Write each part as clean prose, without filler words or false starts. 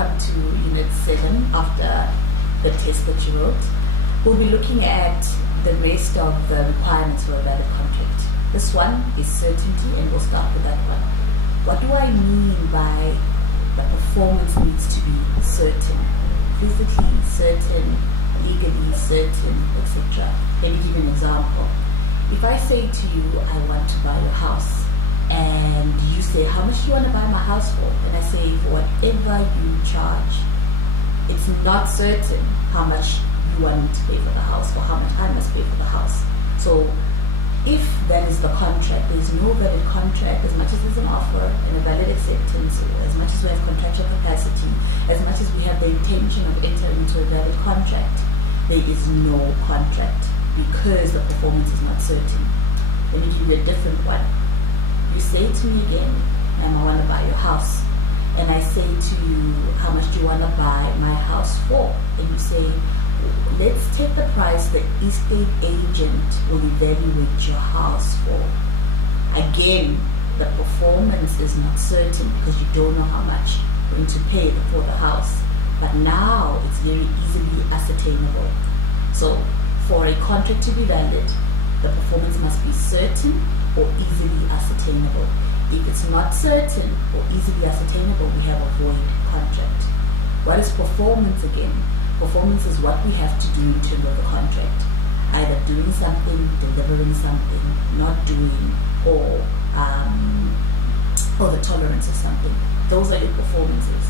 come to Unit 7 after the test that you wrote, we'll be looking at the rest of the requirements for a valid contract. This one is certainty, and we'll start with that one. What do I mean by the performance needs to be certain? Physically certain, legally certain, etc. Let me give you an example. If I say to you, I want to buy your house, and you say, how much do you want to buy my house for? And I say, for whatever you charge. It's not certain how much you want me to pay for the house or how much I must pay for the house. So if that is the contract, there is no valid contract, as much as there's an offer and a valid acceptance, or as much as we have contractual capacity, as much as we have the intention of entering into a valid contract, there is no contract because the performance is not certain. Let me give you a different one. You say to me again, I want to buy your house. And I say to you, how much do you want to buy my house for? And you say, let's take the price the estate agent will evaluate your house for. Again, the performance is not certain because you don't know how much you're going to pay for the house. But now it's very easily ascertainable. So for a contract to be valid, the performance must be certain or easily ascertainable. If it's not certain or easily ascertainable, we have a void contract. What is performance again? Performance is what we have to do in terms of the contract. Either doing something, delivering something, not doing, or the tolerance of something. Those are your performances.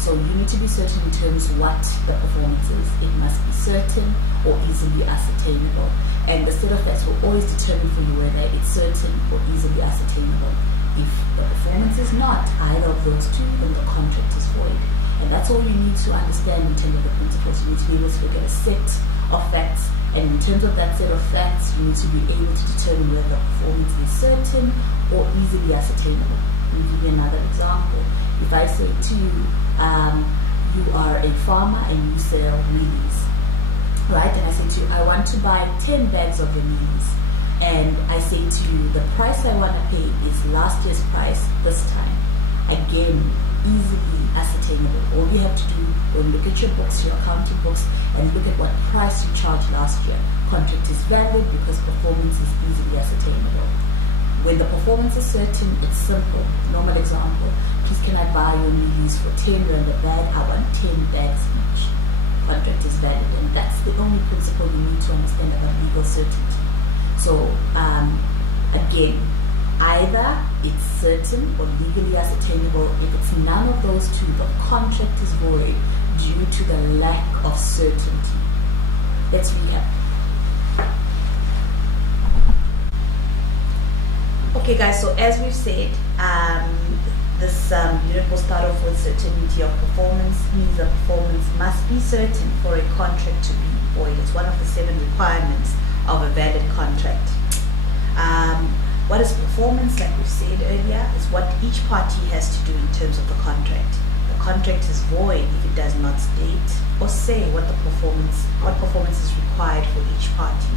So you need to be certain in terms of what the performance is. It must be certain or easily ascertainable. And the set of facts will always determine for you whether it's certain or easily ascertainable. If the performance is not either of those two, then the contract is void. And that's all you need to understand in terms of the principles. You need to be able to look at a set of facts, and in terms of that set of facts, you need to be able to determine whether the performance is certain or easily ascertainable. Let me give you another example. If I say to you, you are a farmer and you sell lilies, right? And I say to you, I want to buy 10 bags of the lilies. And I say to you, the price I want to pay is last year's price this time. Again, easily ascertainable. All you have to do is look at your books, your accounting books, and look at what price you charged last year. Contract is valid because performance is easily ascertainable. When the performance is certain, it's simple. Normal example, please can I buy your lilies for 10 rand a bag? I want 10 bags each. Contract is valid, and that's the only principle you need to understand about legal certainty. So again, either it's certain or legally ascertainable. If it's none of those two, the contract is void due to the lack of certainty. Let's recap. Okay guys, so as we've said, this unit will start off with certainty of performance. Means the performance must be certain for a contract to be void. It's one of the 7 requirements of a valid contract. What is performance? Like we've said earlier, is what each party has to do in terms of the contract. The contract is void if it does not state or say what performance is required for each party.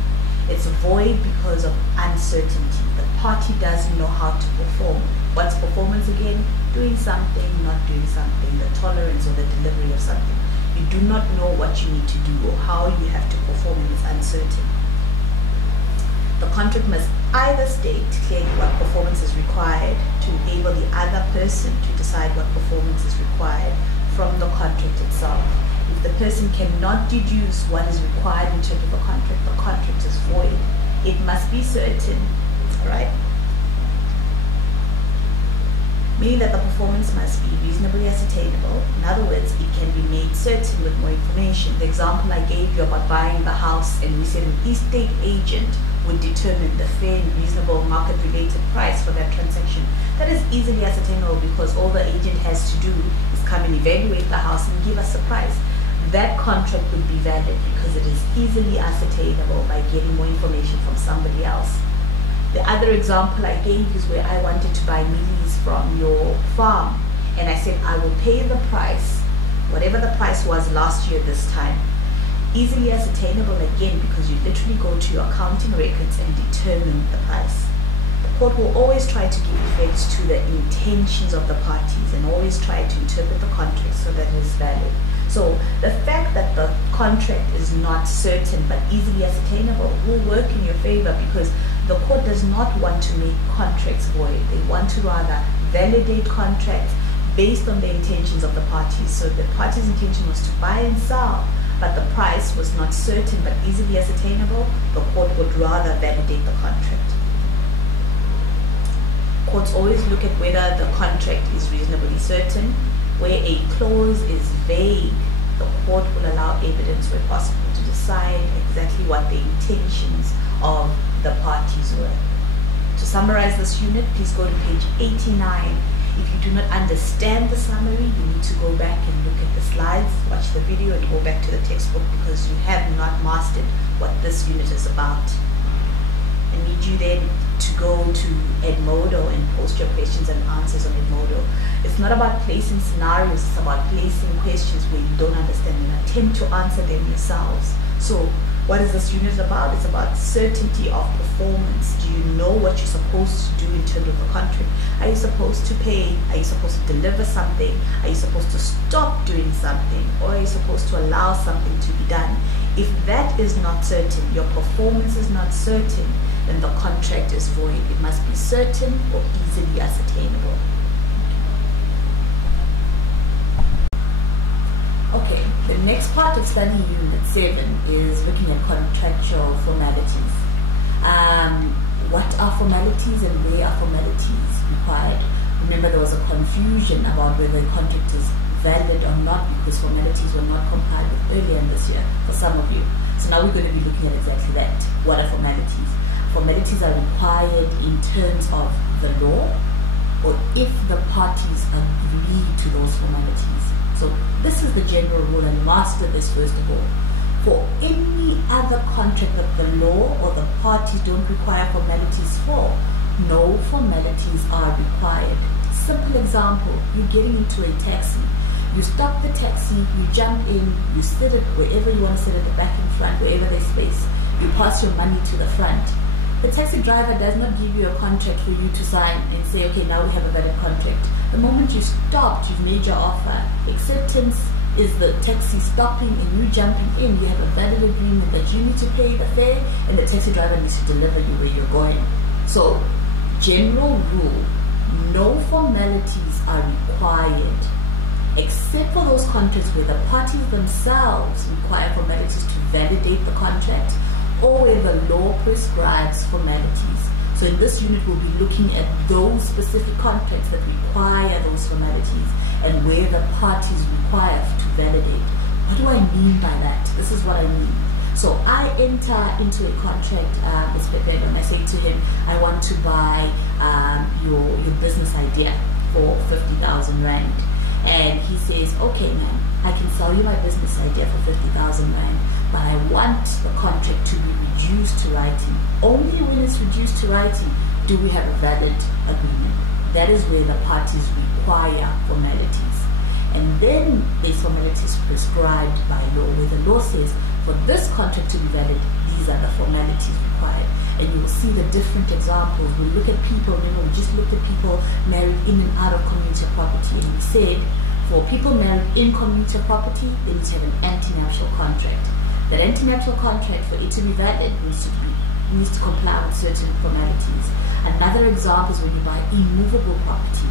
It's void because of uncertainty. The party doesn't know how to perform. What's performance again? Doing something, not doing something, the tolerance or the delivery of something. You do not know what you need to do or how you have to perform, and it's uncertain. The contract must either state clearly what performance is required to enable the other person to decide what performance is required from the contract itself. If the person cannot deduce what is required in terms of the contract is void. It must be certain, alright? Meaning that the performance must be reasonably ascertainable. In other words, it can be made certain with more information. The example I gave you about buying the house, and we said an estate agent would determine the fair and reasonable market-related price for that transaction. That is easily ascertainable because all the agent has to do is come and evaluate the house and give us a price. That contract would be valid because it is easily ascertainable by getting more information from somebody else. The other example I gave is where I wanted to buy lilies from your farm, and I said I will pay the price, whatever the price was last year this time. Easily ascertainable again because you literally go to your accounting records and determine the price. The court will always try to give effect to the intentions of the parties and always try to interpret the contract so that it is valid. So the fact that the contract is not certain but easily ascertainable will work in your favor, because the court does not want to make contracts void. They want to rather validate contracts based on the intentions of the parties. So the party's intention was to buy and sell, but the price was not certain but easily ascertainable. The court would rather validate the contract. Courts always look at whether the contract is reasonably certain. Where a clause is vague, the court will allow evidence where possible to decide exactly what the intentions of the parties were. To summarize this unit, please go to page 89. If you do not understand the summary, you need to go back and look at the slides, watch the video, and go back to the textbook, because you have not mastered what this unit is about. I need you then to go to Edmodo and post your questions and answers on Edmodo. It's not about placing scenarios, it's about placing questions where you don't understand and attempt to answer them yourselves. So what is this unit about? It's about certainty of performance. Do you know what you're supposed to do in terms of the contract? Are you supposed to pay? Are you supposed to deliver something? Are you supposed to stop doing something? Or are you supposed to allow something to be done? If that is not certain, your performance is not certain, then the contract is void. It must be certain or easily ascertainable. Okay, the next part of study unit 7 is looking at contractual formalities. What are formalities and where are formalities required? Remember, there was a confusion about whether the contract is valid or not because formalities were not complied with earlier in this year for some of you. So now we're going to be looking at exactly that. What are formalities? Formalities are required in terms of the law, or if the parties agree to those formalities. So this is the general rule, and master this first of all. For any other contract that the law or the parties don't require formalities for, no formalities are required. Simple example, you're getting into a taxi. You stop the taxi, you jump in, you sit it wherever you want to sit, at the back and front, wherever there's space. You pass your money to the front. The taxi driver does not give you a contract for you to sign and say, okay, now we have a valid contract. The moment you stopped, you've made your offer. Acceptance is the taxi stopping and you jumping in. You have a valid agreement that you need to pay the fare and the taxi driver needs to deliver you where you're going. So, general rule, no formalities are required except for those contracts where the parties themselves require formalities to validate the contract, or where the law prescribes formalities. So in this unit, we'll be looking at those specific contracts that require those formalities and where the parties require to validate. What do I mean by that? This is what I mean. So I enter into a contract with Pepe and I say to him, I want to buy your business idea for 50,000 Rand. And he says, okay man, I can sell you my business idea for 50,000 Rand, but I want the contract to be reduced to writing. Only when it's reduced to writing do we have a valid agreement. That is where the parties require formalities. And then there's formalities prescribed by law, where the law says, for this contract to be valid, these are the formalities required. And you will see the different examples. We look at people, we just looked at people married in and out of community property, and we said, for people married in community property, they need to have an antenuptial contract. That antenuptial contract, for it to be valid, needs to comply with certain formalities. Another example is when you buy immovable property.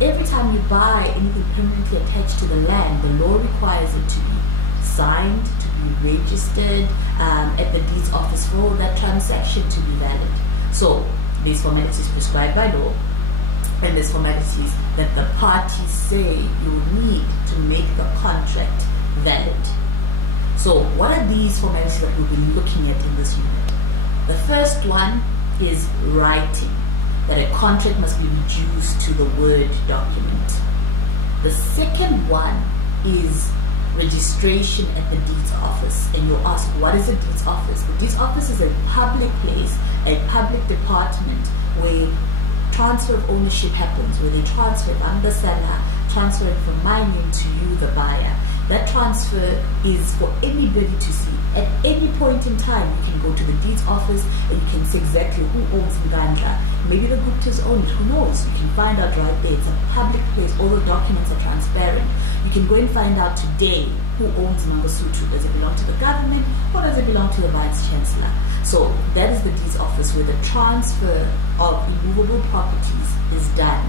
Every time you buy anything permanently attached to the land, the law requires it to be signed, to be registered at the deeds office for that transaction to be valid. So these formalities prescribed by law, and there's formalities that the parties say you need to make the contract valid. So what are these formalities that we'll be looking at in this unit? The first one is writing, that a contract must be reduced to the Word document. The second one is registration at the deeds office. And you'll ask, what is a deeds office? The deeds office is a public place, a public department where transfer of ownership happens, where they transfer it. I'm the seller, transfer it from my name to you, the buyer. That transfer is for anybody to see. At any point in time, you can go to the deeds office and you can see exactly who owns Ngandra. Maybe the Guptas own it, who knows? You can find out right there. It's a public place. All the documents are transparent. You can go and find out today who owns Mangosuthu. Does it belong to the government or does it belong to the Vice Chancellor? So that is the deeds office where the transfer of immovable properties is done.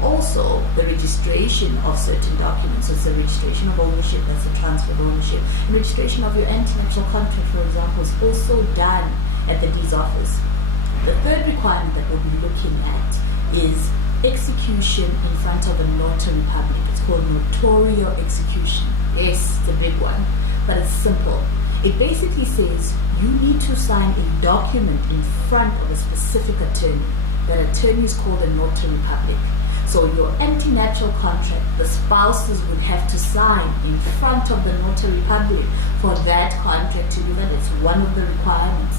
Also, the registration of certain documents, so it's the registration of ownership, that's the transfer of ownership. And registration of your anti-nuptial contract, for example, is also done at the deeds office. The third requirement that we'll be looking at is execution in front of a notary public. It's called notarial execution. Yes, it's a big one, but it's simple. It basically says you need to sign a document in front of a specific attorney. That attorney is called a notary public. So your anti-nuptial contract, the spouses would have to sign in front of the notary public for that contract to be valid. It's one of the requirements.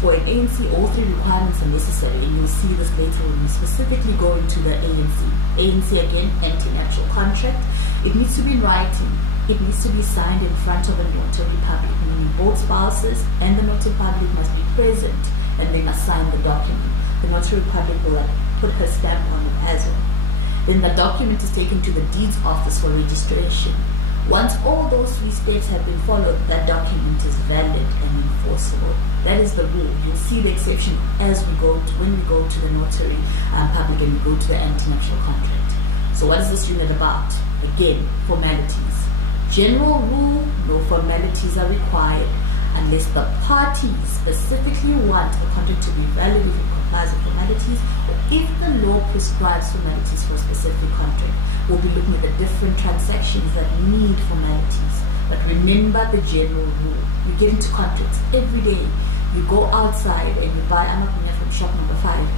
For an ANC, all three requirements are necessary, and you'll see this later when we specifically go into the ANC. ANC again, anti-nuptial contract. It needs to be in writing. It needs to be signed in front of a notary public, meaning both spouses and the notary public must be present and they must sign the document. The notary public will put her stamp on it as well. Then the document is taken to the deeds office for registration. Once all those three steps have been followed, that document is valid and enforceable. That is the rule. You'll see the exception as we go to, when we go to the notary public and we go to the anti-nuptial contract. So what is this unit about? Again, formalities. General rule, no formalities are required unless the parties specifically want a contract to be valid if it complies with formalities, or if the law prescribes formalities for a specific contract. We'll be looking at the different transactions that need formalities. But remember the general rule. You get into contracts every day. You go outside and you buy amakunya from shop number 5.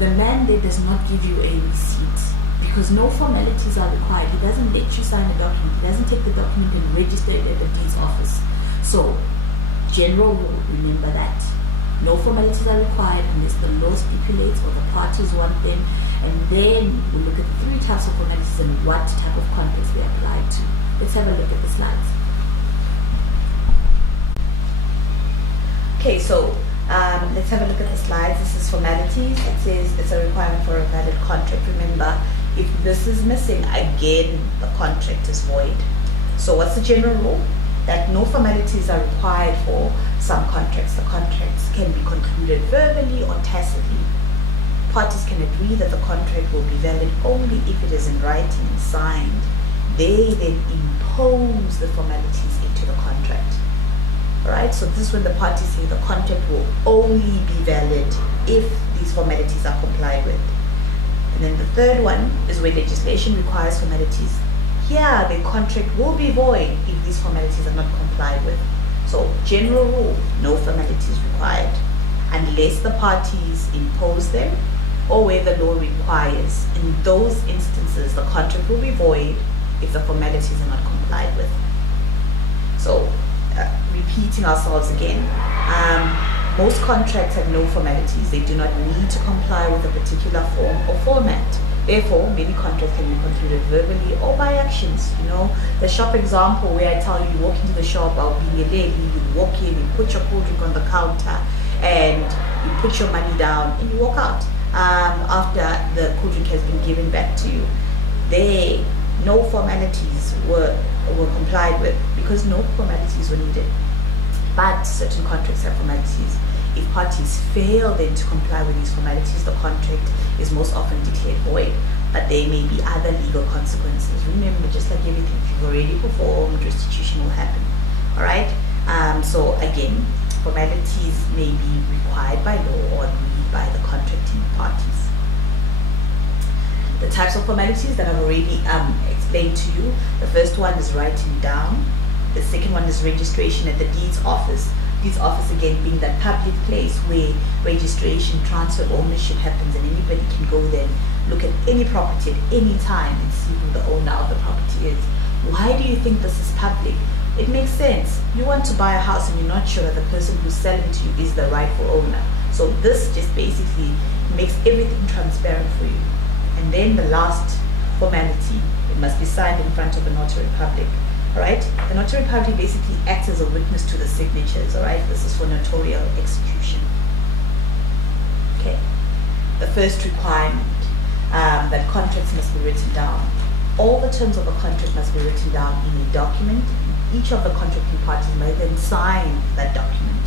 The man there does not give you a receipt because no formalities are required. He doesn't let you sign a document. He doesn't take the document and register it at the deeds office. So, general rule, remember that. No formalities are required unless the law stipulates or the parties want them. And then we'll look at the 3 types of formalities and what type of contracts they apply to. Let's have a look at the slides. Okay, so let's have a look at the slides. This is formalities. It says it's a requirement for a valid contract. Remember, if this is missing, again, the contract is void. So what's the general rule? That no formalities are required for some contracts. The contracts can be concluded verbally or tacitly. Parties can agree that the contract will be valid only if it is in writing and signed. They then impose the formalities into the contract. Alright, so this is when the parties say the contract will only be valid if these formalities are complied with. And then the third one is where legislation requires formalities. Here, the contract will be void if these formalities are not complied with. So, general rule, no formalities required unless the parties impose them or where the law requires. In those instances, the contract will be void if the formalities are not complied with. So, repeating ourselves again, most contracts have no formalities. They do not need to comply with a particular form or format. Therefore, many contracts can be concluded verbally or by actions. You know, the shop example where I tell you, you walk into the shop, I'll be a lady, you walk in, you put your cold drink on the counter, and you put your money down, and you walk out after the cold drink has been given back to you. No formalities were complied with because no formalities were needed. But certain contracts have formalities. If parties fail then to comply with these formalities, the contract is most often declared void. But there may be other legal consequences. Remember, just like everything, if you've already performed, restitution will happen. Alright? So again, formalities may be required by law or agreed by the contracting parties. The types of formalities that I've already explained to you. The first one is writing down. The second one is registration at the deeds office. Deeds office again being that public place where registration, transfer of ownership happens, and anybody can go there and look at any property at any time and see who the owner of the property is. Why do you think this is public? It makes sense. You want to buy a house and you're not sure that the person who's selling to you is the rightful owner. So this just basically makes everything transparent for you. And then the last formality, it must be signed in front of a notary public. All right, the notary public basically acts as a witness to the signatures. All right, this is for notarial execution. Okay, the first requirement, that contracts must be written down. All the terms of a contract must be written down in a document. Each of the contracting parties may then sign that document.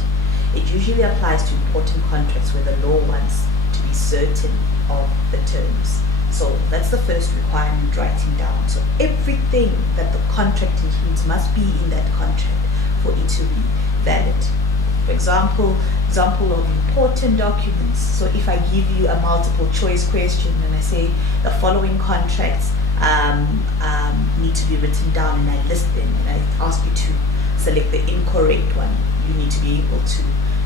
It usually applies to important contracts where the law wants to be certain of the terms. So that's the first requirement, writing down. So everything that the contract includes must be in that contract for it to be valid. For example of important documents. So if I give you a multiple choice question and I say the following contracts need to be written down, and I list them and I ask you to select the incorrect one, you need to be able to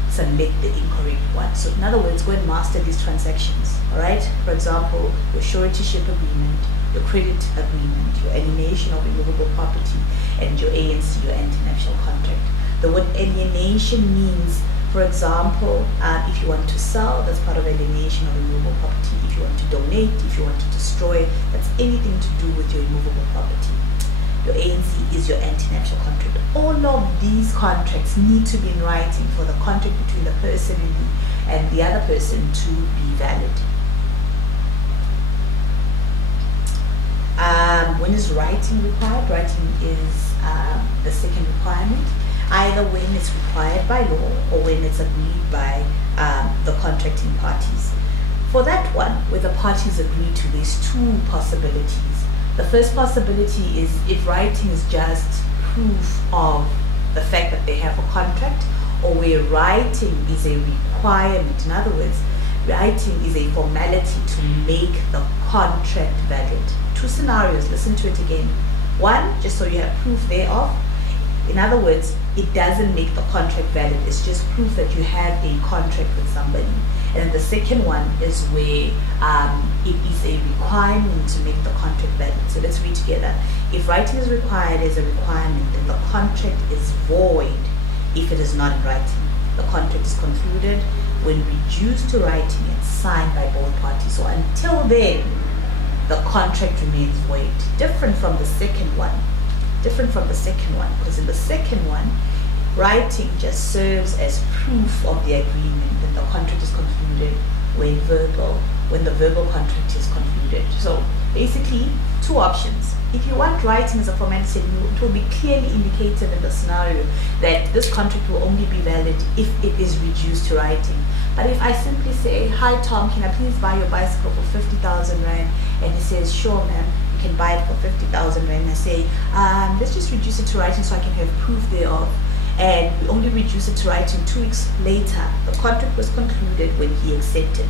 select the incorrect one. So in other words, go and master these transactions. All right, for example, your suretyship agreement, your credit agreement, your alienation of immovable property, and your ANC, your anti-nuptial contract. The word alienation means, for example, if you want to sell, that's part of alienation of immovable property. If you want to donate, if you want to destroy, that's anything to do with your immovable property. Your ANC is your anti-nuptial contract. All of these contracts need to be in writing for the contract between the person and the other person to be valid. When is writing required? Writing is the second requirement, either when it's required by law or when it's agreed by the contracting parties. For that one, where the parties agree to, there's two possibilities. The first possibility is if writing is just proof of the fact that they have a contract, or where writing is a requirement. In other words, writing is a formality to make the contract valid. Two scenarios, listen to it again. One, just so you have proof thereof. In other words, it doesn't make the contract valid, it's just proof that you have a contract with somebody. And the second one is where it is a requirement to make the contract valid. So let's read together. If writing is required as a requirement, then the contract is void if it is not in writing. The contract is concluded when reduced to writing and signed by both parties. So until then, the contract remains void. Different from the second one. Because in the second one, writing just serves as proof of the agreement that the contract is concluded when the verbal contract is concluded. So basically, two options. If you want writing as a formality, it will be clearly indicated in the scenario that this contract will only be valid if it is reduced to writing. But if I simply say, hi Tom, can I please buy your bicycle for 50,000 Rand? And he says, sure ma'am, you can buy it for 50,000 Rand. And I say, let's just reduce it to writing so I can have proof thereof. And we only reduce it to writing 2 weeks later. The contract was concluded when he accepted.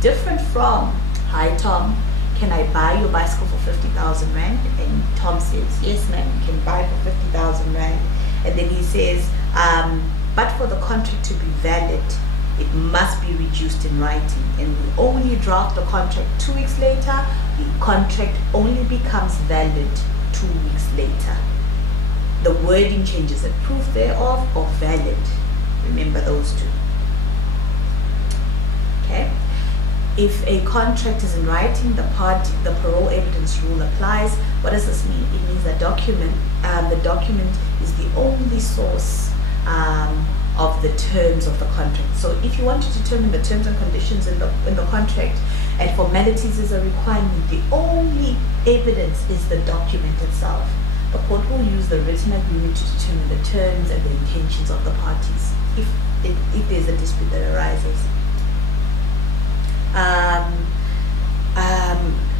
Different from, hi Tom, can I buy your bicycle for 50,000 Rand? And Tom says, yes ma'am, you can buy for 50,000 Rand. And then he says, but for the contract to be valid, it must be reduced in writing. And we only draft the contract 2 weeks later. The contract only becomes valid 2 weeks later. The wording changes, the proof thereof or valid. Remember those two. Okay. If a contract is in writing, the parole evidence rule applies. What does this mean? It means that the document is the only source of the terms of the contract. So if you want to determine the terms and conditions in the contract, and formalities is a requirement, the only evidence is the document itself. The court will use the written agreement to determine the terms and the intentions of the parties if there's a dispute that arises.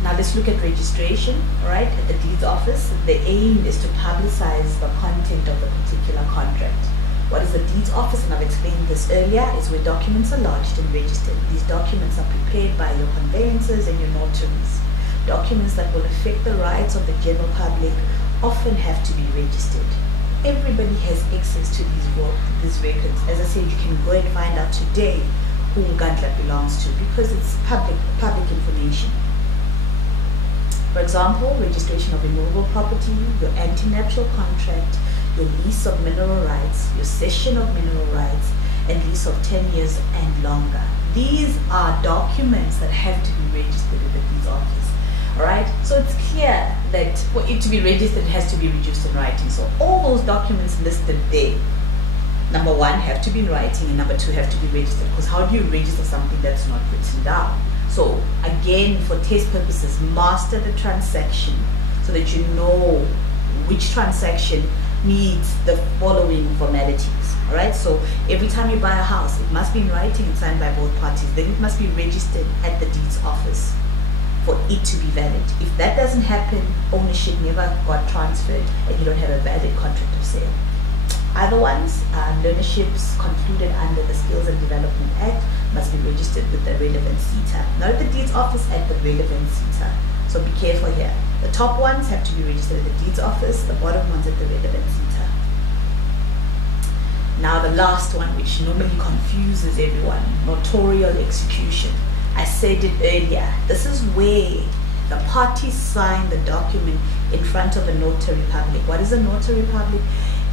Now let's look at registration. All right, at the deeds office, the aim is to publicize the content of the particular contract. What is the deeds office? And I've explained this earlier, is where documents are lodged and registered. These documents are prepared by your conveyancers and your notaries. Documents that will affect the rights of the general public often have to be registered. Everybody has access to these records. As I said, you can go and find out today who Gandla belongs to because it's public information. For example, registration of immovable property, your anti-nuptial contract, your lease of mineral rights, your cession of mineral rights, and lease of 10 years and longer. These are documents that have to be registered in the deeds office. All right, so it's clear that for it to be registered, it has to be reduced in writing. So all those documents listed there, number one, have to be in writing, and number two, have to be registered. Because how do you register something that's not written down? So again, for test purposes, master the transaction so that you know which transaction needs the following formalities. All right, so every time you buy a house, it must be in writing and signed by both parties. Then it must be registered at the deeds office for it to be valid. If that doesn't happen, ownership never got transferred and you don't have a valid contract of sale. Other ones, learnerships concluded under the Skills and Development Act must be registered with the relevant CETA. Not at the deeds office, at the relevant CETA. So be careful here. The top ones have to be registered at the deeds office, the bottom ones at the relevant CETA. Now the last one, which normally confuses everyone, notarial execution. I said it earlier. This is where the parties sign the document in front of a notary public. What is a notary public?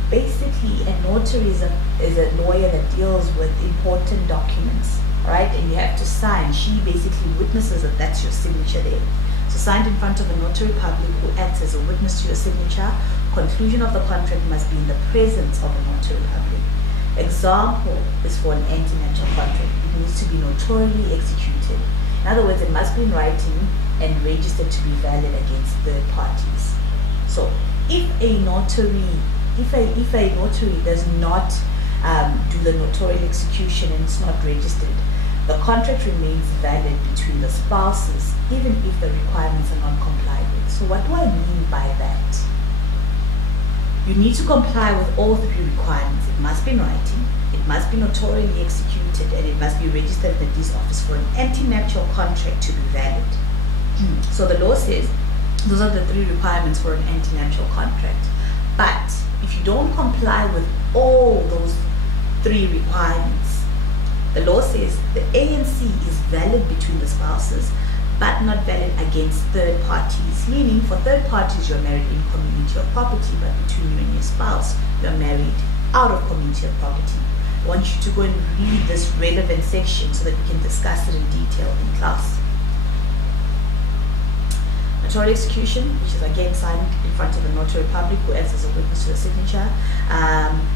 Basically, a notary is a lawyer that deals with important documents, right? And you have to sign. She basically witnesses that that's your signature there. So signed in front of a notary public who acts as a witness to your signature. Conclusion of the contract must be in the presence of a notary public. Example is for an anti-nuptial contract. It needs to be notarially executed. In other words, it must be in writing and registered to be valid against third parties. So if a notary does not do the notarial execution and it's not registered, the contract remains valid between the spouses even if the requirements are not complied with. So what do I mean by that? You need to comply with all three requirements. It must be in writing, it must be notarially executed, and it must be registered at the deeds office for an anti-nuptial contract to be valid. So the law says those are the three requirements for an anti-nuptial contract. But if you don't comply with all those three requirements, the law says the ANC is valid between the spouses but not valid against third parties. Meaning, for third parties, you're married in community of property, but between you and your spouse, you're married out of community of property. I want you to go and read this relevant section so that we can discuss it in detail in class. Notarial execution, which is again signed in front of a notary public who acts as a witness to the signature.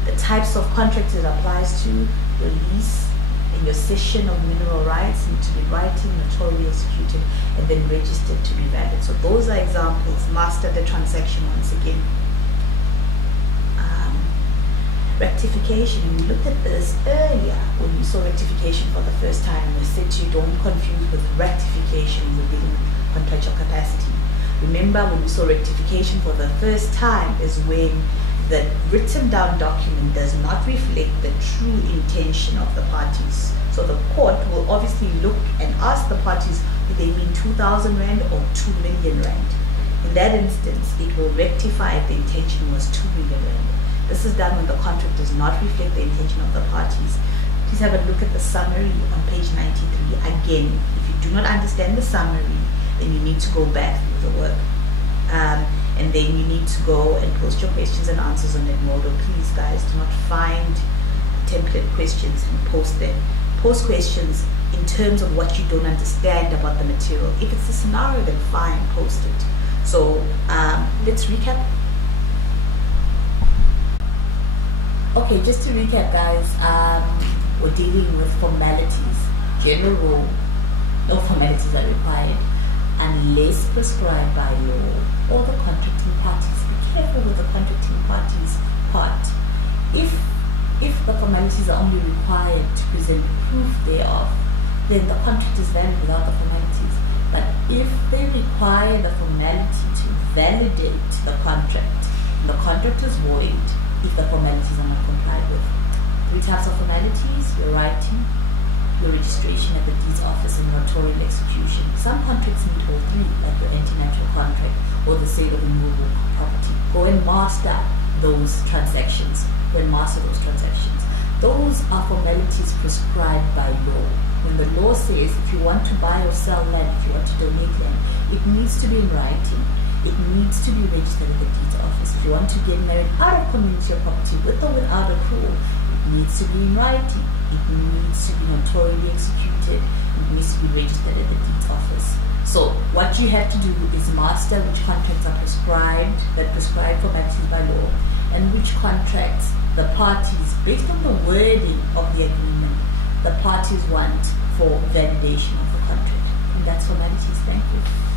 The types of contracts it applies to: your lease and your cession of mineral rights need to be writing, notarially executed, and then registered to be valid. So those are examples. Master the transaction once again. Rectification, and we looked at this earlier when we saw rectification for the first time, and we said to you, don't confuse with rectification with building contractual capacity. Remember, when we saw rectification for the first time is when the written down document does not reflect the true intention of the parties. So the court will obviously look and ask the parties, do they mean 2,000 Rand or 2 million Rand? In that instance, it will rectify if the intention was 2 million Rand. This is done when the contract does not reflect the intention of the parties. Please have a look at the summary on page 93. Again, if you do not understand the summary, then you need to go back through the work. And then you need to go and post your questions and answers on Edmodo. Please, guys, do not find template questions and post them. Post questions in terms of what you don't understand about the material. If it's a scenario, then fine, post it. So let's recap. Okay, just to recap, guys, we're dealing with formalities. General rule, no formalities are required unless prescribed by law or the contracting parties. Be careful with the contracting parties part. If the formalities are only required to present proof thereof, then the contract is valid without the formalities. But if they require the formality to validate the contract is void if the formalities are not complied with. 3 types of formalities: your writing, your registration at the deeds office, and notarial execution. Some contracts need all 3, like your anti-nuptial contract or the sale of immovable property. Go and master those transactions. Those are formalities prescribed by law. When the law says if you want to buy or sell land, if you want to donate land, it needs to be in writing. It needs to be registered at the deeds office. If you want to get married out of community or property with or without accrual, it needs to be in writing. It needs to be notarially executed. It needs to be registered at the deeds office. So what you have to do is master which contracts are prescribed, that prescribed formalities by law, and which contracts the parties, based on the wording of the agreement, the parties want for validation of the contract. And that's formalities. Thank you.